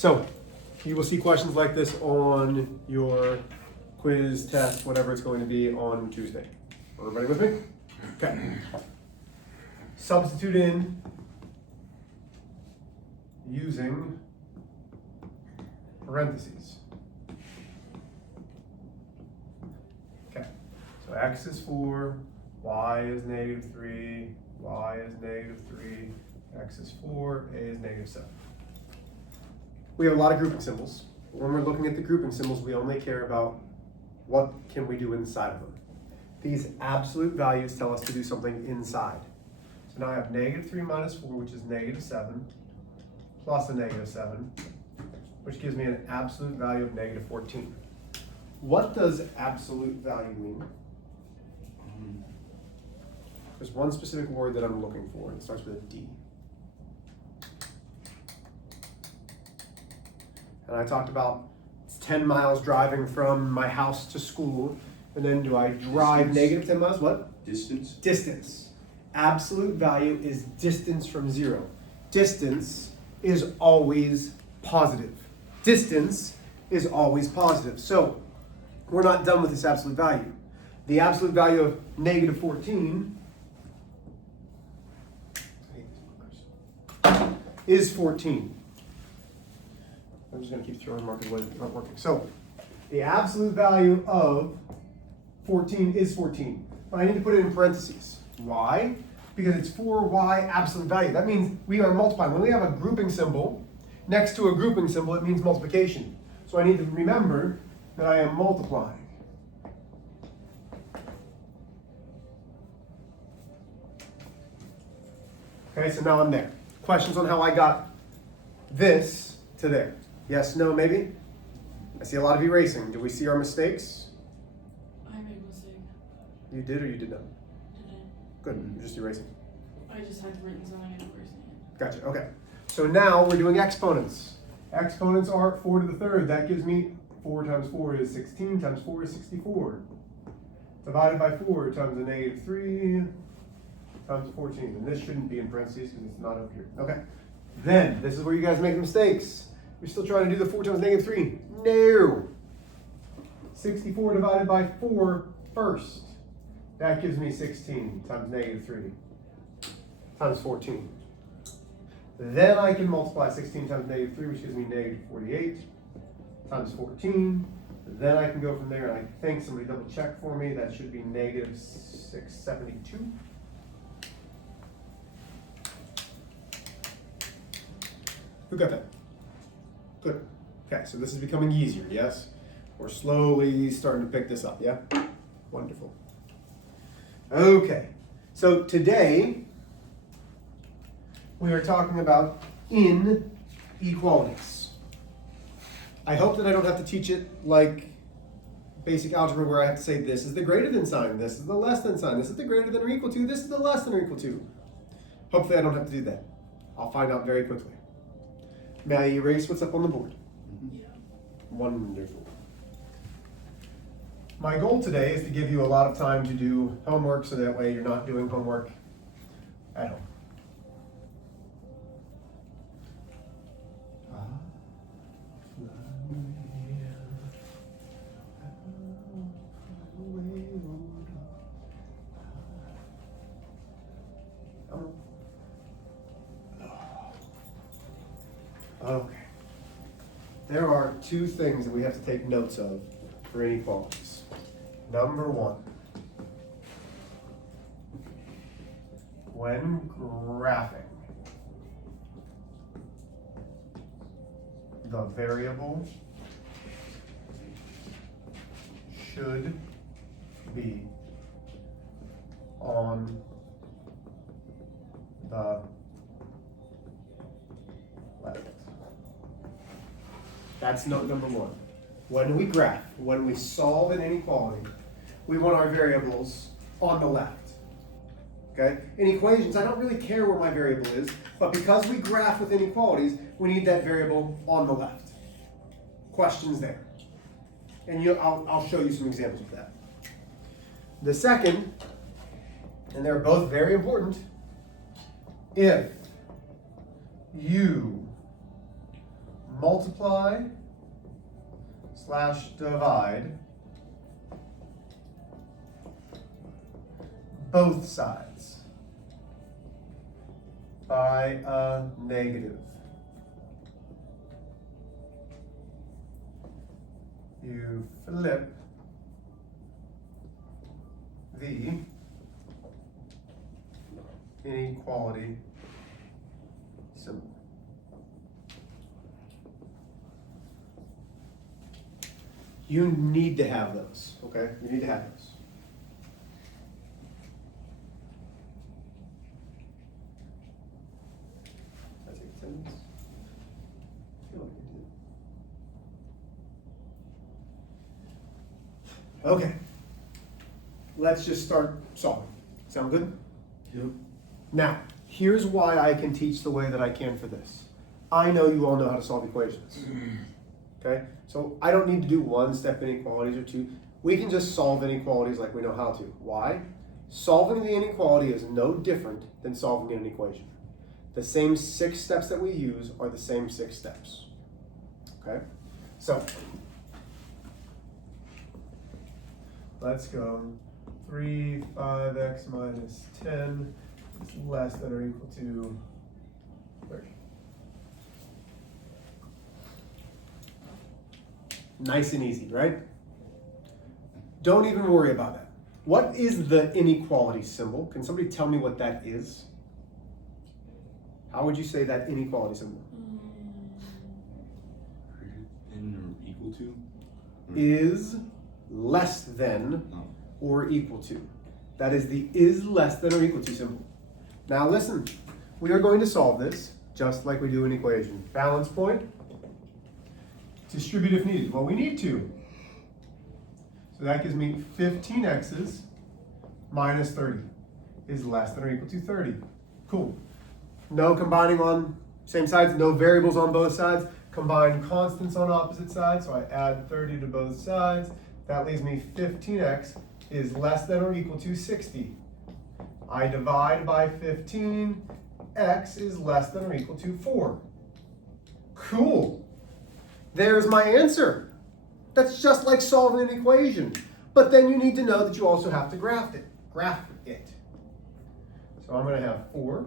So you will see questions like this on your quiz, test, whatever it's going to be on Tuesday. Everybody with me? Okay. Substitute in using parentheses. Okay. So x is 4, y is -3, y is -3, x is 4, a is -7. We have a lot of grouping symbols. When we're looking at the grouping symbols, we only care about what can we do inside of them. These absolute values tell us to do something inside. So now I have -3 minus 4, which is -7, plus a -7, which gives me an absolute value of -14. What does absolute value mean? There's one specific word that I'm looking for, and it starts with a D. And I talked about it's 10 miles driving from my house to school, and then do I drive Distance. -10 miles? What? Distance. Distance. Absolute value is distance from 0. Distance is always positive. Distance is always positive. So we're not done with this absolute value. The absolute value of -14 is 14. I'm just going to keep throwing markers away, it's not working. So the absolute value of 14 is 14. But I need to put it in parentheses. Why? Because it's 4y absolute value. That means we are multiplying. When we have a grouping symbol next to a grouping symbol, it means multiplication. So I need to remember that I am multiplying. Okay, so now I'm there. Questions on how I got this to there? Yes, no, maybe? I see a lot of erasing. Do we see our mistakes? I made a mistake. You did or you did not? Today. Good, you're just erasing. I just had written something and erasing it. Gotcha, okay. So now we're doing exponents. Exponents are 4 to the third. That gives me 4 times 4 is 16 times 4 is 64. Divided by 4 times a -3 times 14. And this shouldn't be in parentheses because it's not over here. Okay. Then, this is where you guys make mistakes. You're still trying to do the 4 times -3. No. 64 divided by 4 first. That gives me 16 times -3 times 14. Then I can multiply 16 times -3, which gives me -48 times 14. Then I can go from there, and I think somebody double check for me. That should be -672. Who got that? Good. Okay, so this is becoming easier, yes? We're slowly starting to pick this up, yeah? Wonderful. Okay, so today we are talking about inequalities. I hope that I don't have to teach it like basic algebra where I have to say this is the greater than sign, this is the less than sign, this is the greater than or equal to, this is the less than or equal to. Hopefully I don't have to do that. I'll find out very quickly. May I erase what's up on the board? Yeah. Wonderful. My goal today is to give you a lot of time to do homework so that way you're not doing homework at home. Okay. There are two things that we have to take notes of for inequalities. Number one, when graphing, the variable should be on the left. That's note number one. When we graph, when we solve an inequality, we want our variables on the left. Okay? In equations, I don't really care where my variable is, but because we graph with inequalities, we need that variable on the left. Questions there? And I'll show you some examples of that. The second, and they're both very important, if you multiply / divide both sides by a negative. You flip the inequality symbol. You need to have those, okay? You need to have those. I take attendance. I feel like I did. Okay. Let's just start solving. Sound good? Yep. Now, here's why I can teach the way that I can for this. I know you all know how to solve equations. Okay? So I don't need to do one-step inequalities or two. We can just solve inequalities like we know how to. Why? Solving the inequality is no different than solving an equation. The same 6 steps that we use are the same 6 steps. Okay? So, let's go 3, 5x minus 10 is less than or equal to 30. Nice and easy, right? Don't even worry about that. What is the inequality symbol? Can somebody tell me what that is? How would you say that inequality symbol? Greater than or equal to? Is less than or equal to. That is the is less than or equal to symbol. Now listen, we are going to solve this just like we do an equation. Balance point, distribute if needed. Well, we need to. So that gives me 15x's minus 30 is less than or equal to 30. Cool. No combining on same sides, no variables on both sides. Combine constants on opposite sides, so I add 30 to both sides. That leaves me 15x is less than or equal to 60. I divide by 15, x is less than or equal to 4. Cool. There's my answer. That's just like solving an equation. But then you need to know that you also have to graph it. So I'm going to have 4,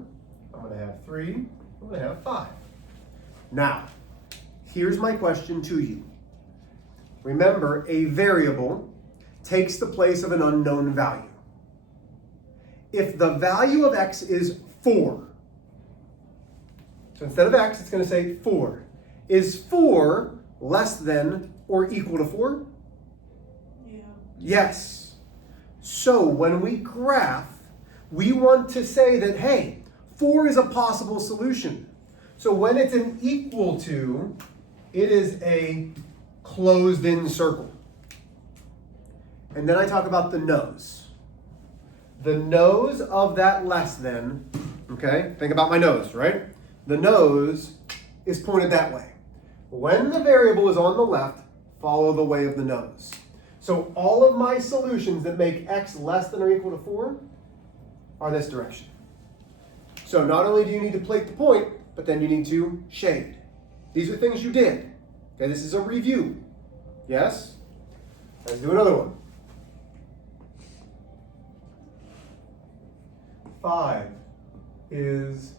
I'm going to have 3, I'm going to have 5. Now, here's my question to you. Remember, a variable takes the place of an unknown value. If the value of x is 4, so instead of x, it's going to say 4. Is 4 less than or equal to 4? Yeah. Yes. So when we graph, we want to say that, hey, 4 is a possible solution. So when it's an equal to, it is a closed-in circle. And then I talk about the nose. The nose of that less than, okay? Think about my nose, right? The nose is pointed that way. When the variable is on the left, follow the way of the nose. So all of my solutions that make x less than or equal to 4 are this direction. So not only do you need to plate the point, but then you need to shade. These are things you did. Okay, this is a review. Yes? Let's do another one. 5 is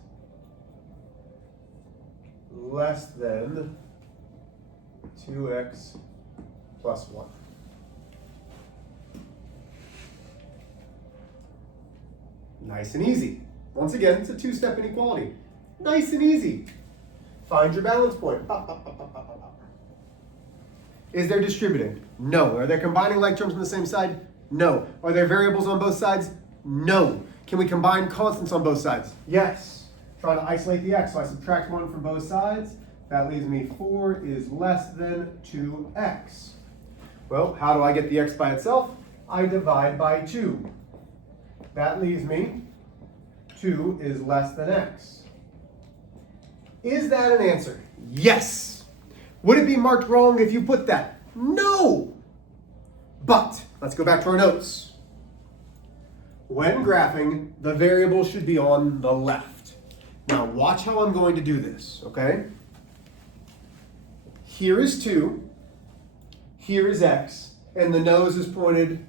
less than 2x plus 1. Nice and easy. Once again, it's a 2-step inequality. Nice and easy. Find your balance point. Is there distributing? No. Are there combining like terms on the same side? No. Are there variables on both sides? No. Can we combine constants on both sides? Yes. Try to isolate the x, so I subtract 1 from both sides. That leaves me 4 is less than 2x. Well, how do I get the x by itself? I divide by 2. That leaves me 2 is less than x. Is that an answer? Yes. Would it be marked wrong if you put that? No. But let's go back to our notes. When graphing, the variable should be on the left. Now watch how I'm going to do this, okay? here is 2, here is x, and the nose is pointed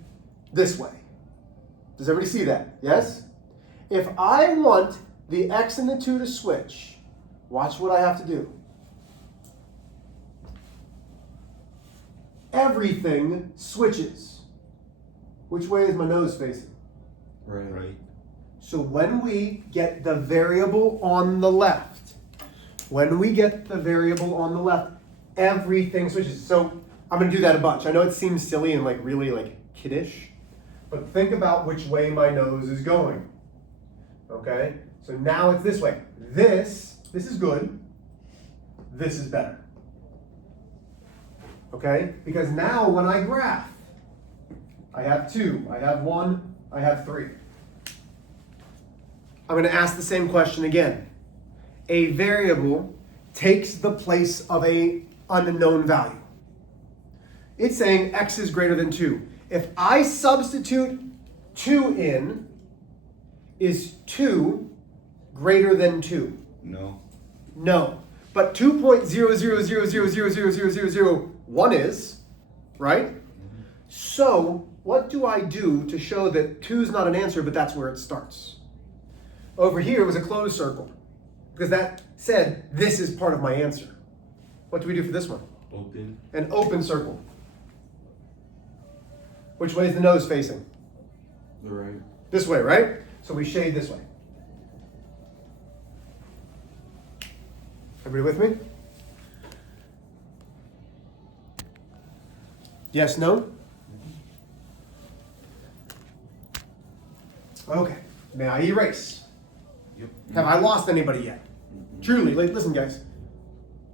this way. Does everybody see that? Yes? If I want the x and the 2 to switch, watch what I have to do. Everything switches. Which way is my nose facing? Right. So when we get the variable on the left, everything switches. So I'm going to do that a bunch. I know it seems silly and like really like kiddish, but think about which way my nose is going. Okay? So now it's this way. This is good. This is better. Okay? Because now when I graph, I have 2, I have 1, I have 3. I'm going to ask the same question again. A variable takes the place of an unknown value. It's saying x is greater than 2. If I substitute 2 in, is 2 greater than 2? No. No. But 2.000000001 is, right? So what do I do to show that 2 is not an answer, but that's where it starts? Over here was a closed circle, because that said this is part of my answer. What do we do for this one? Open. An open circle. Which way is the nose facing? The right. This way, right? So we shade this way. Everybody with me? Yes, no? Okay. May I erase? Yep. Have I lost anybody yet? Truly, listen guys.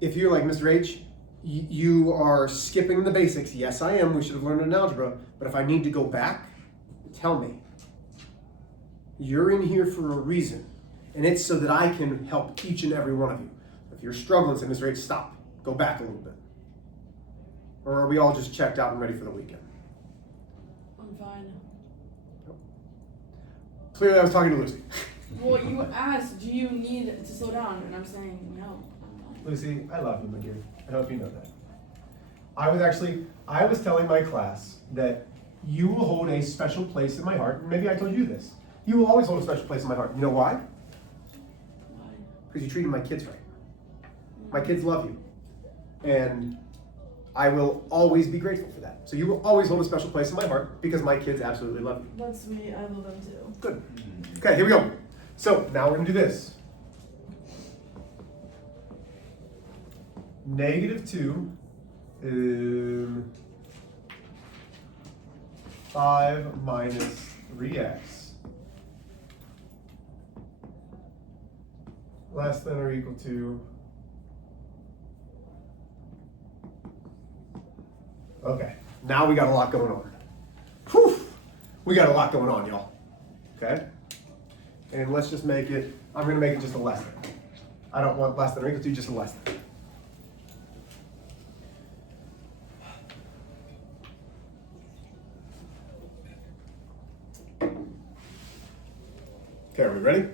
If you're like Mr. H, you are skipping the basics. Yes, I am. We should have learned in algebra. But if I need to go back, tell me. You're in here for a reason. And it's so that I can help each and every one of you. If you're struggling, say, Mr. H, stop. Go back a little bit. Or are we all just checked out and ready for the weekend? I'm fine. Clearly I was talking to Lucy. Well, you asked, do you need to slow down? And I'm saying no. I'm fine. Lucy, I love you, my dear. I hope you know that. I was telling my class that you will hold a special place in my heart. Maybe I told you this. You will always hold a special place in my heart. You know why? Why? Because you treated my kids right. My kids love you. And I will always be grateful for that. So you will always hold a special place in my heart because my kids absolutely love you. That's sweet. I love them too. Good. Okay, here we go. So now we're going to do this. -2 5 minus 3x less than or equal to. Okay, now we got a lot going on. Whew, we got a lot going on, y'all. Okay? And let's just make it, I'm going to make it just a less than. I don't want less than or equal to, just a less than. Okay, are we ready?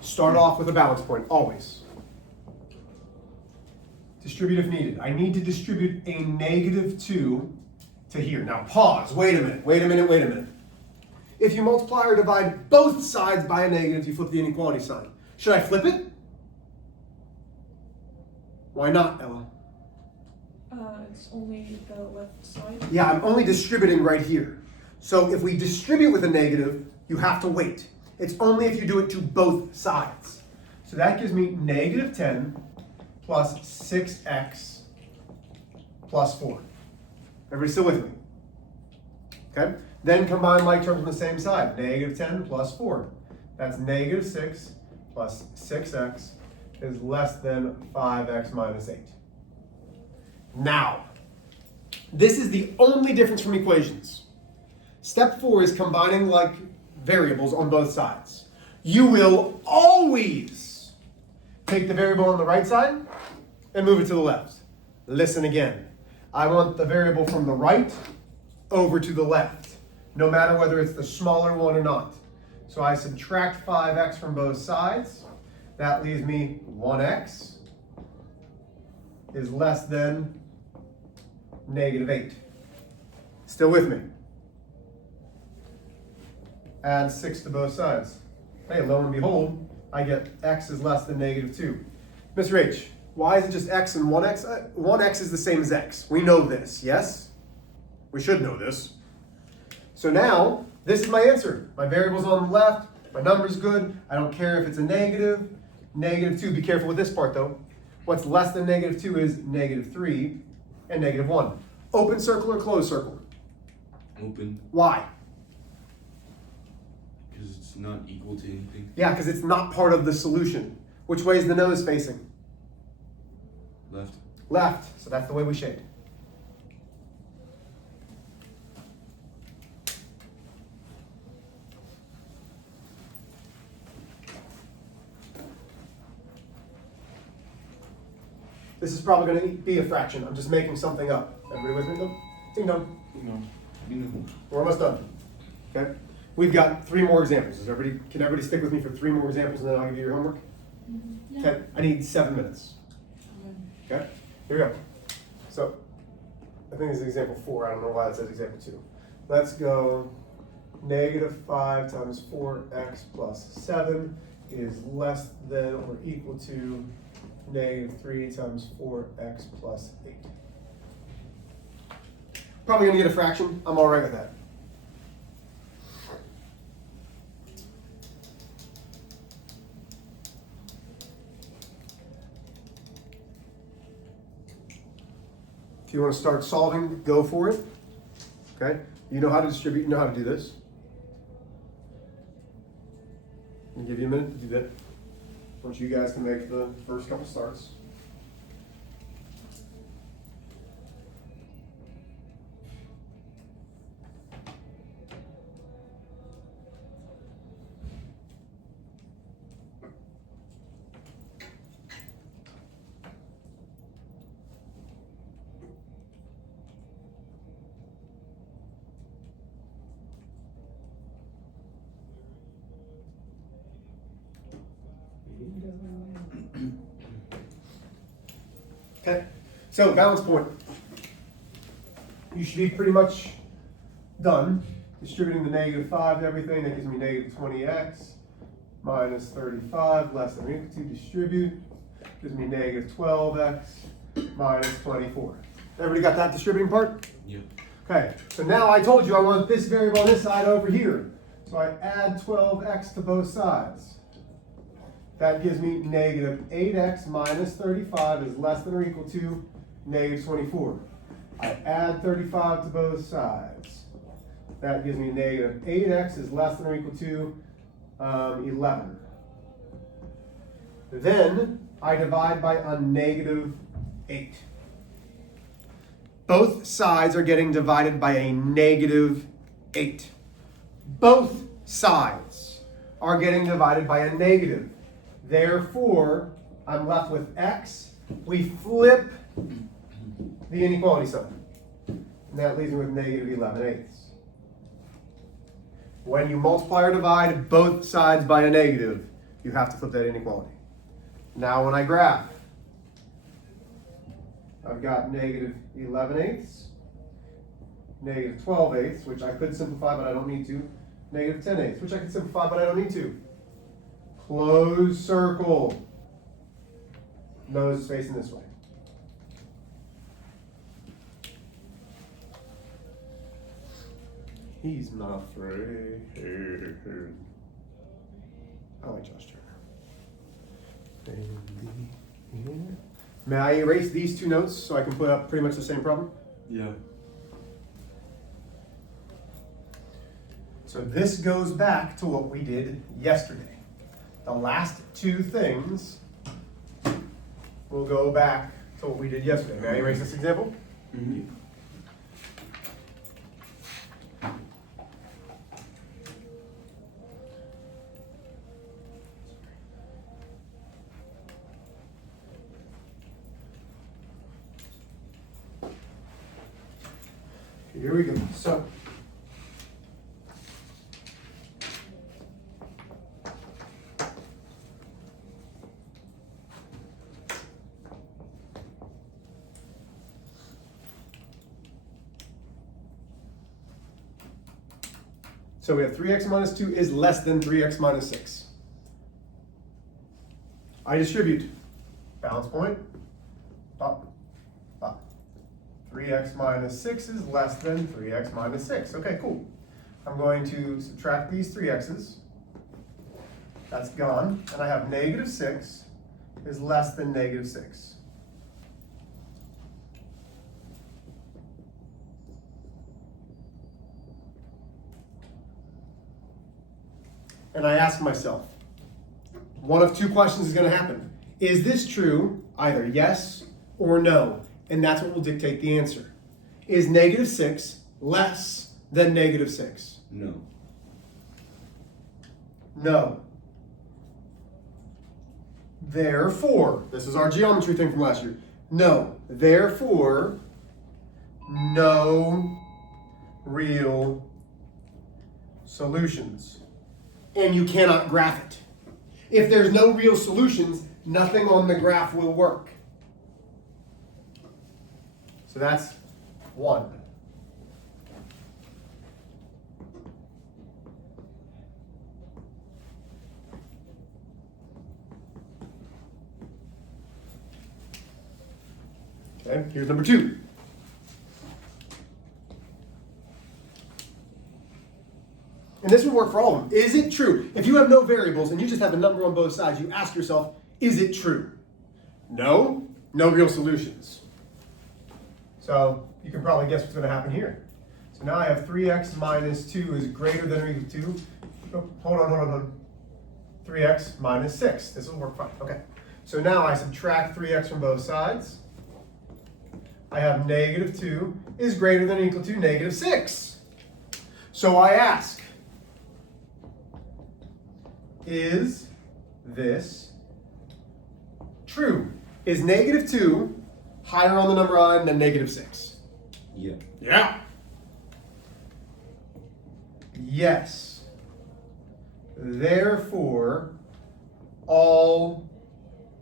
Start off with a balance point, always. Distribute if needed. I need to distribute a -2 to here. Now pause, wait a minute. If you multiply or divide both sides by a negative, you flip the inequality sign. Should I flip it? Why not, Ella? It's only the left side. Yeah, I'm only distributing right here. So if we distribute with a negative, you have to wait. It's only if you do it to both sides. So that gives me -10 plus 6x plus 4. Everybody still with me? Okay? Then combine like terms on the same side. -10 plus 4. That's -6 plus 6x is less than 5x minus 8. Now, this is the only difference from equations. Step 4 is combining like variables on both sides. You will always take the variable on the right side and move it to the left. Listen again. I want the variable from the right over to the left, no matter whether it's the smaller one or not. So I subtract 5x from both sides. That leaves me 1x is less than -8. Still with me? Add 6 to both sides. Hey, lo and behold, I get x is less than -2. Mr. H, why is it just x and 1x? 1x is the same as x. We know this, yes? We should know this. So now, this is my answer. My variable's on the left, my number's good. I don't care if it's a negative. -2, be careful with this part though. What's less than -2 is -3 and -1. Open circle or closed circle? Open. Why? Because it's not equal to anything. Yeah, because it's not part of the solution. Which way is the nose facing? Left. Left, so that's the way we shade. This is probably going to be a fraction. I'm just making something up. Everybody with me though? Ding dong. No. We're almost done. Okay? We've got 3 more examples. Can everybody stick with me for 3 more examples and then I'll give you your homework? Yeah. Okay, I need 7 minutes. Okay, here we go. So, I think this is example 4. I don't know why it says example 2. Let's go -5 times 4x plus 7 is less than or equal to -3 times 4x plus 8. Probably going to get a fraction. I'm all right with that. If you want to start solving, go for it. Okay? You know how to distribute, you know how to do this. I'll give you a minute to do that. Once you guys can make the first couple starts. Okay, so balance point. You should be pretty much done distributing the -5 to everything. That gives me -20x minus 35 less than or equal to distribute. Gives me -12x minus 24. Everybody got that distributing part? Yep. Okay, so now I told you I want this variable on this side over here. So I add 12x to both sides. That gives me -8x minus 35 is less than or equal to -24. I add 35 to both sides. That gives me -8x is less than or equal to 11. Then I divide by a -8. Both sides are getting divided by a -8. Both sides are getting divided by a negative. Therefore, I'm left with x. We flip the inequality sign. And that leaves me with -11/8. When you multiply or divide both sides by a negative, you have to flip that inequality. Now when I graph, I've got -11/8, -12/8, which I could simplify, but I don't need to. -10/8, which I can simplify, but I don't need to. Closed circle. Nose is facing this way. He's not afraid. I like Josh Turner. May I erase these 2 notes so I can put up pretty much the same problem? Yeah. So this goes back to what we did yesterday. The last 2 things will go back to what we did yesterday. May I erase this example? Mm-hmm. Here we go. So, So we have 3x minus 2 is less than 3x minus 6. I distribute. Balance point. Pop. Pop. 3x minus 6 is less than 3x minus 6. Okay, cool. I'm going to subtract these 3x's. That's gone. And I have negative 6 is less than negative 6. And I ask myself, one of two questions is going to happen. Is this true? Either yes or no. And that's what will dictate the answer. Is negative 6 less than negative 6? No. No. Therefore, this is our geometry thing from last year. No. Therefore, no real solutions. And you cannot graph it. If there's no real solutions, nothing on the graph will work. So that's 1. Okay, here's number 2. And this would work for all of them. Is it true? If you have no variables and you just have a number on both sides, you ask yourself, is it true? No, no real solutions. So you can probably guess what's going to happen here. So now I have 3x minus 2 is greater than or equal to, oh, hold on. 3x minus 6. This will work fine. Okay. So now I subtract 3x from both sides. I have negative 2 is greater than or equal to negative 6. So I ask, is this true? Is negative 2 higher on the number line than negative 6? Yeah. Yeah. Yes. Therefore, all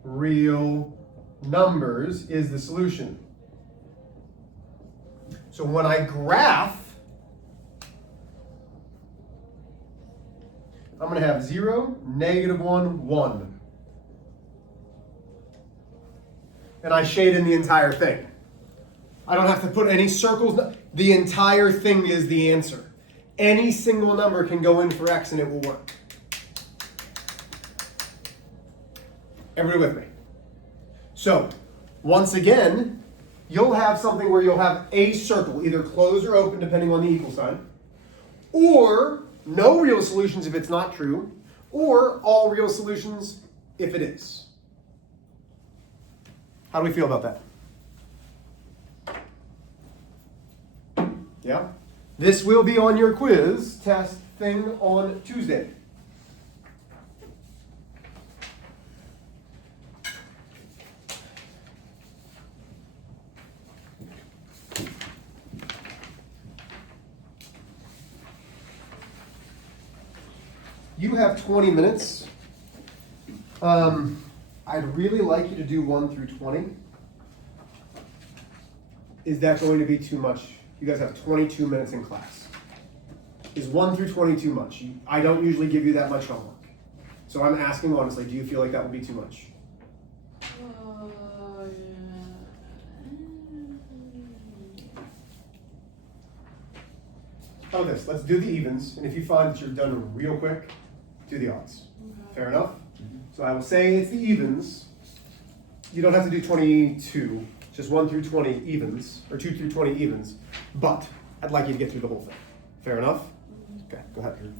real numbers is the solution. So when I graph, I'm going to have 0, negative 1, 1. And I shade in the entire thing. I don't have to put any circles. The entire thing is the answer. Any single number can go in for x and it will work. Everybody with me? So, once again, you'll have something where you'll have a circle, either closed or open depending on the equal sign, or no real solutions if it's not true, or all real solutions if it is. How do we feel about that? Yeah? This will be on your quiz test thing on Tuesday. You have 20 minutes. I'd really like you to do 1 through 20. Is that going to be too much? You guys have 22 minutes in class. Is 1 through 20 too much? I don't usually give you that much homework. So I'm asking honestly, do you feel like that would be too much? How about this? Let's do the evens, and if you find that you're done real quick, do the odds. Okay. Fair enough? So I will say it's the evens. You don't have to do 22, just 1 through 20 evens, or 2 through 20 evens, but I'd like you to get through the whole thing. Fair enough? Okay, go ahead.